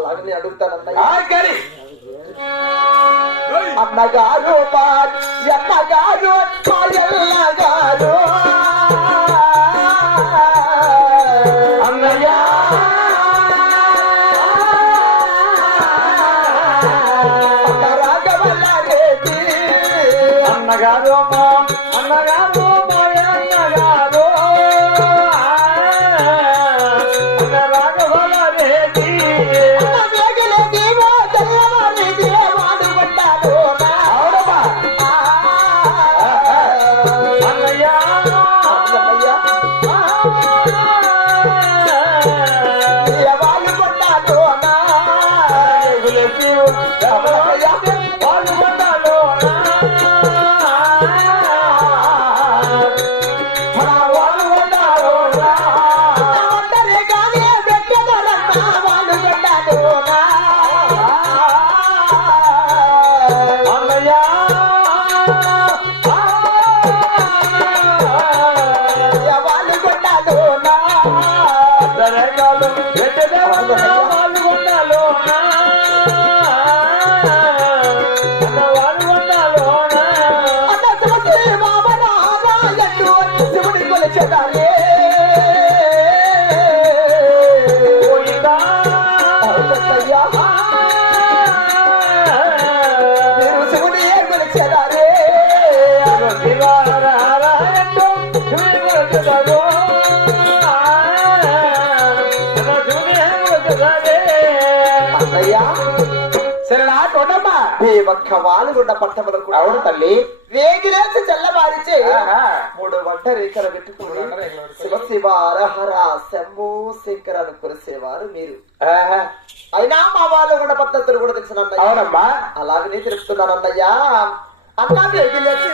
అలాగనే అడుగుతానన్నయ్య ఆఖరి అన్నగారు ఎన్నగారు ఎల్లగారు. అన్నగారు అన్నగారు ఈ ఒక్క వాలుగుండ పట్టములకు అవును తల్లి వేగిలేసి చల్లబారిచే. మూడు వంట రేఖలు పెట్టుకుని. శివ శివ హరహర శంభు శంకర అని కురిసేవారు మీరు. అయినా మా వాలుగుండ పద్ధతులు కూడా తెలిసిన అవునమ్మా అలాగనే తెలుపుతున్నాను అన్నయ్య అన్న వేగిలేసి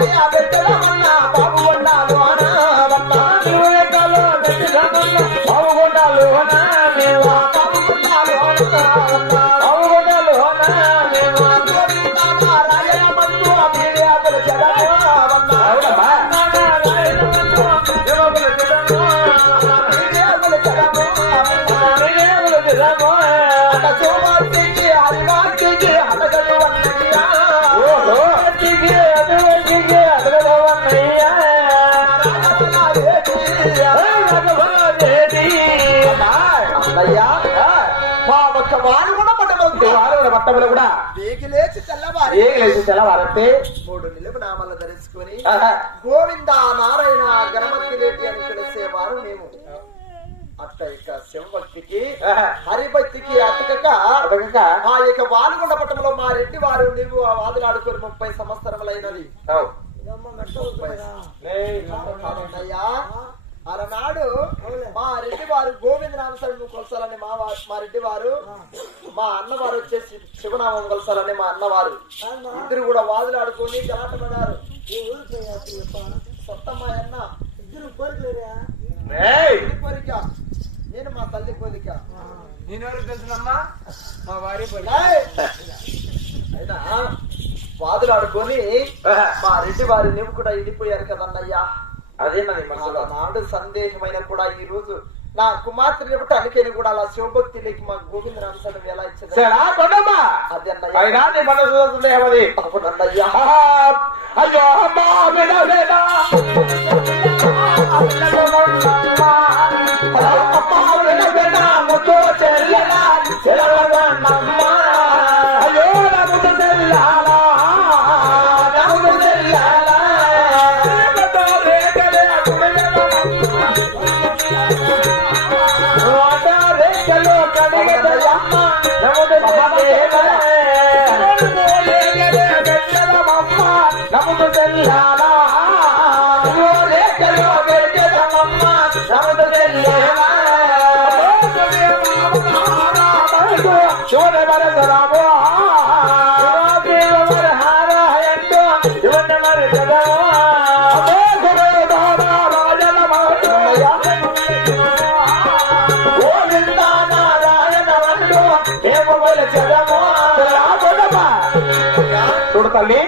Yeah, అన్నయ్యా మా ఒక్క వారు కూడా పట్టబోతుంది పట్టములు కూడా. వేగిలేచి తెల్లవారి. ఏ లేచి తెల్లవారంతే మూడు నిలుపు నామాలు ధరించుకొని ఆహా. గోవింద నారాయణ గణపతి రెడ్డి అని పిలిచేవారు మేము. అట్ట ఇక శివభక్తికి ఆహా. హరిభక్తికి అతకక ఆ యొక్క వాలుగొండ పట్టణంలో మా రెడ్డి వారు నీవు ఆ వాదులాడుకొని ముప్పై సంవత్సరములైనది. అలనాడు మా రెడ్డి వారు గోవింద నామస్వామి కొలసాలని మా వా- మా రెడ్డి వారు మా అన్నవారు వచ్చేసి శివనామం కొలసాలని మా అన్నవారు. ఇద్దరు కూడా వాదులాడుకొని గలాటపడారు సొత్తమ్మ అన్న. ఏయ్. తల్లి కోరిక నేను మా తల్లి కోరిక నేనెవరికి తెలుసునమ్మా? మా ఏయ్! అయినా వాదులాడుకొని. మా రెడ్డి వారు నీవు కూడా వెళ్ళిపోయారు కదన్నయ్యా. అదే నాది మనసులో నాడు సందేశమైన కూడా ఈ రోజు నా కుమార్తె ఇవ్వటానికి కూడా అలా శివభక్తిలోకి మా గోవింద రామస్వామి ఎలా ఇచ్చింది అది అన్నయ్య. అయ్యో. తల్లి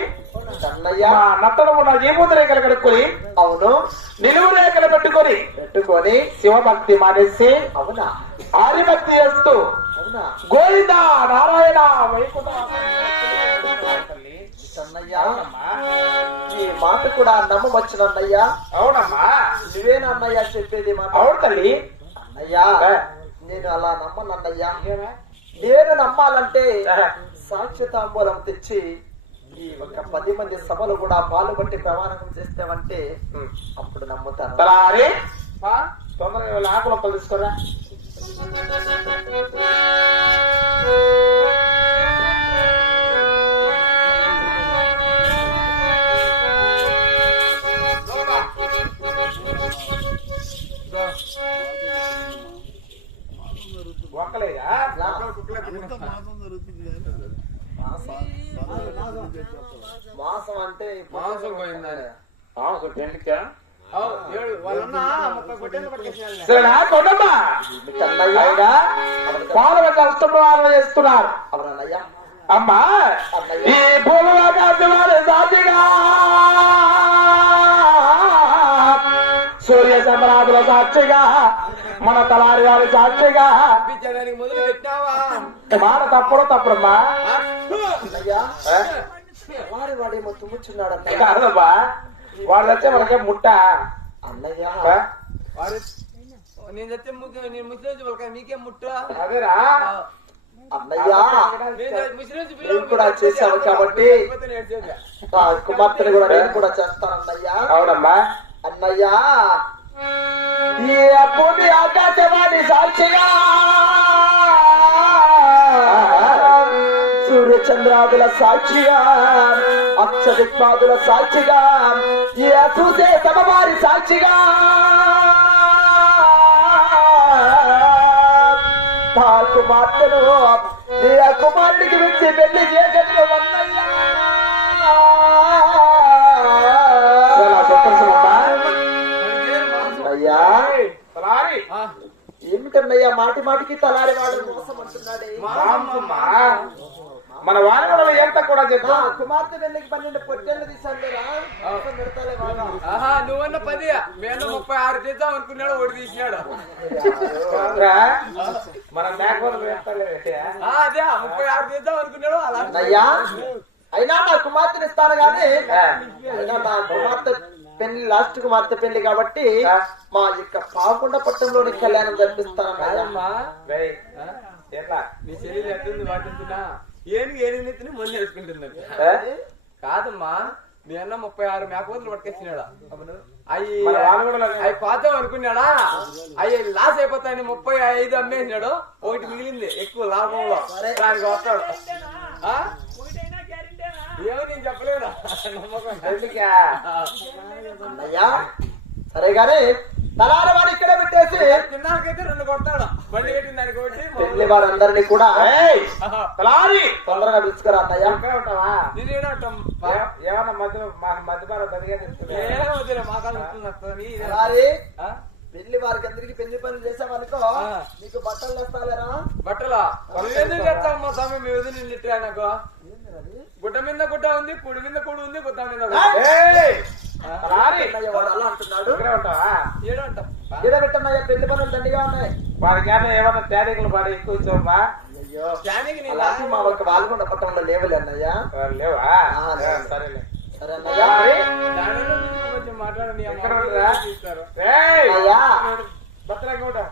అన్నయ్య మా నత్తను ఉన్న జీమూత రేఖలు కడుక్కొని అవును. నిలువు రేఖలు పెట్టుకొని పెట్టుకొని శివభక్తి మానేసి అవునా? ఆదిభక్తి చేస్తూ గోవింద నారాయణ వైకుంఠ ఈ మాట కూడా నమ్మవచ్చును అన్నయ్య అవునమ్మా. నువ్వేనా అన్నయ్య చెప్పేది మాట. అవును తల్లి. అన్నయ్య నేను అలా నమ్మను అన్నయ్య నేను నమ్మాలంటే సాక్ష్య తాంబూలం తెచ్చి ఈ ఒక పది మంది సభలు కూడా పాల్గొట్టి ప్రమాణం చేస్తావంటే అప్పుడు నమ్ముతాను తలారి? తొందరగా ఆకులొప్పలు తీసుకోరా. ఒక్కలేదా మాసం అంటే మాంసం పోయిందని మాంసం పెళ్ళికా చేస్తున్నారు. అమ్మా ఈ సాక్షిగా! సూర్య చంద్రాదుల సాక్షిగా! మన తలారి వారి సాక్షిగా! పంపించడానికి మొదలు పెట్టావా మాట తప్పుడు తప్పుడమ్మా. అన్నయ్య వాడి వాడేమో తుమ్ముచున్నాడు అన్నయ్య. కాదమ్మా వాడు వచ్చే మనకే ముట్ట అన్నయ్య నేను చెప్తే ముగ్గు నేను ముస్లిం వాళ్ళకి మీకేం ముట్ట? అదేరా? అన్నయ్య. నేను కూడా చేశాను కాబట్టి ఆ కుమార్తెను కూడా నేను కూడా చేస్తానన్నయ్య అవునమ్మా. అన్నయ్య. ఈ భూమి ఆకాశవాణి సాక్షిగా చంద్రాదుల సాక్షిగా అక్షదిక్పాదుల సాక్షిగా ఈ చూసే సమవారి సాక్షిగా. కుమార్తెను నీ కుమారుడికి వచ్చి పెళ్ళి చేయగలిగిన అయ్యా. తలారి. ఏమిటన్నయ్యా మాటి మాటికి తలారి వాడు మోసం అంటున్నాడే మన వారి ఎంత కూడా చెప్పు నా కుమార్తె పెళ్ళికి పన్నెండు పొట్టేళ్ళు తీసాను నువ్వన్న పది. మేము ముప్పై ఆరు తీద్దాం అనుకున్నాడు ఒకటి తీసినాడు. మన అదే ముప్పై ఆరు తీద్దాం అనుకున్నాడు అలా అయ్యా. అయినా నా కుమార్తెని ఇస్తాను గాని అయినా నా కుమార్తె పెళ్ళి లాస్ట్ కుమార్తె పెళ్ళి కాబట్టి మా యొక్క పాకుండా పట్టణంలోని కళ్యాణం జరిపిస్తాను ఏనుగు ఏనుగు మొన్న? కాదమ్మా నీ అన్న ముప్పై ఆరు మేకపోతులు పట్టుకొచ్చినాడా? అవి అలాగే. అవి పాతాం అనుకున్నాడా? అవి లాస్ అయిపోతాయని ముప్పై ఐదు అమ్మేసినాడు. ఒకటి మిగిలింది ఎక్కువ లాభంలో. దానికి వస్తాడు. ఆ? ఏమో నేను నమ్మకం? అయ్యా సరే గాని తలారి వాడు ఇక్కడే పెట్టేసి తిన్నాకైతే రెండు కొడతాడు. బండి కట్టిన దానికి వారందరినీ కూడా. తలారి తొందరగా పిలుచుకురా ఉంటావా? నేను ఏమన్నా మధ్య మా మధ్యపార మాకాలు తలారి పెళ్ళి వారికి అందరికి పెళ్ళి పనులు చేసామనుకో. నీకు బట్టలు వస్తాలేరా బట్టలా? ఎందుకు తెస్తామా స్వామి? మీ వదిలి నిన్నట్రా నాకు. గుడ్డ మీద గుడ్డ ఉంది కుడి మీద కుడి ఉంది మీద గుడ్డ. వాడు అలా అంటున్నాడు. పెట్టన్నయ్య పెళ్ళి పనులు దండిగా ఉన్నాయి. వారికి ఏమన్నా ఏమన్నా తేలికలు పడి ఎక్కువ ఇచ్చావమ్మా? అయ్యో. జానికి నీ అలాంటి మా ఒక వాల్గొండ పట్టణంలో లేవులే అన్నయ్య. లేవా. సరేలే. సరే అన్నయ్య. తలారి, దానిలో నుంచి కొంచెం మాట్లాడు నీ ఎక్కడ అమ్మ ఉంటుందా? తీస్తారు ఏయ్, అయ్యా. భద్రమైన పెట్టుకుంటున్నా.